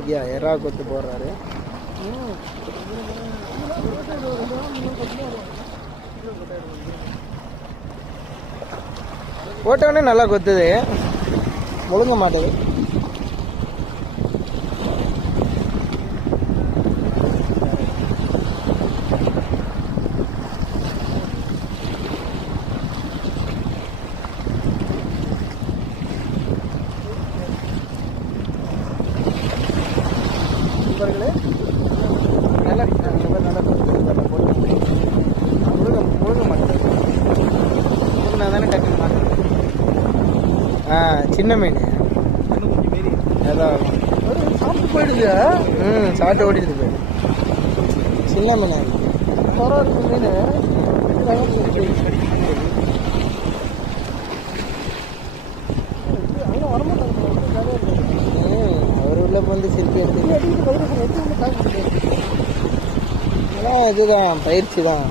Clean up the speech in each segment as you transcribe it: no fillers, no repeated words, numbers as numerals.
ஐயா எறா கொத்து போடுறாரு. போட்டோடனே நல்லா கொத்துது, முழுங்க மாட்டேது. நல்லா நல்லா முழுங்க மாட்டேது. முழுங்கினா தானே டக்குன்னு மாட்டேன். சின்ன மீன் அதான் சாப்பிட்டு போயிடுது. சாப்பிட்டு ஓடிடுது போயிடு. சின்ன மீன் இருக்கு மீன். அவர் உள்ள வந்து சிரிப்பு எடுத்து இதுதான் பயிற்சி தான்.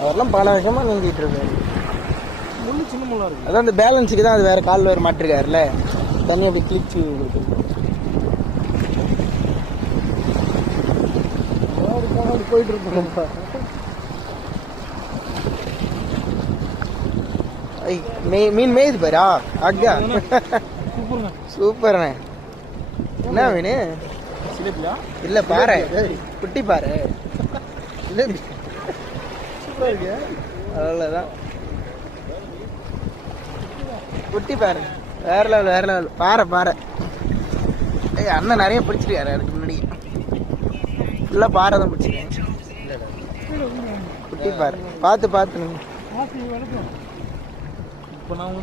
அவரெல்லாம் பல வருஷமா நீந்திட்டு இருக்காரு. முள்ளு சின்ன முள்ளா இருக்கு. அதான் அந்த பேலன்ஸுக்கு தான் அது வேற கால் வேறு மாட்டிருக்காருல்ல, தண்ணி அப்படி கிழிச்சு போயிட்டு இருக்கோம். மீன் மேயுது பாரா. அக்கா சூப்பர்ண்ணே. என்ன மீன்? இல்ல பாறை, குட்டி பாறை. அவ்வளோதான் குட்டி பாரு. வேற லெவல் வேற லெவல். பாறை பாறை. அண்ணன் நிறைய பிடிச்சிருக்காரு. அதுக்கு முன்னாடி ஃபுல்லாக பாறை தான் பிடிச்சிருக்கேன். குட்டி பாரு. பார்த்து பார்த்து நீங்கள் இப்போ நான்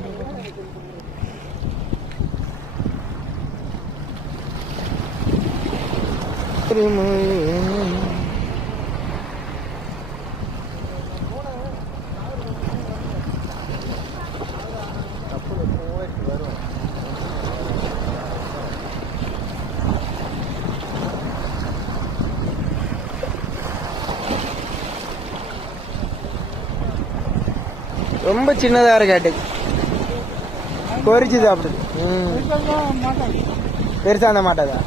ரொம்ப சின்னதா இருக்காட்டு, பொறிச்சு சாப்பிடுது. பெருசா அந்த மாட்டாதா?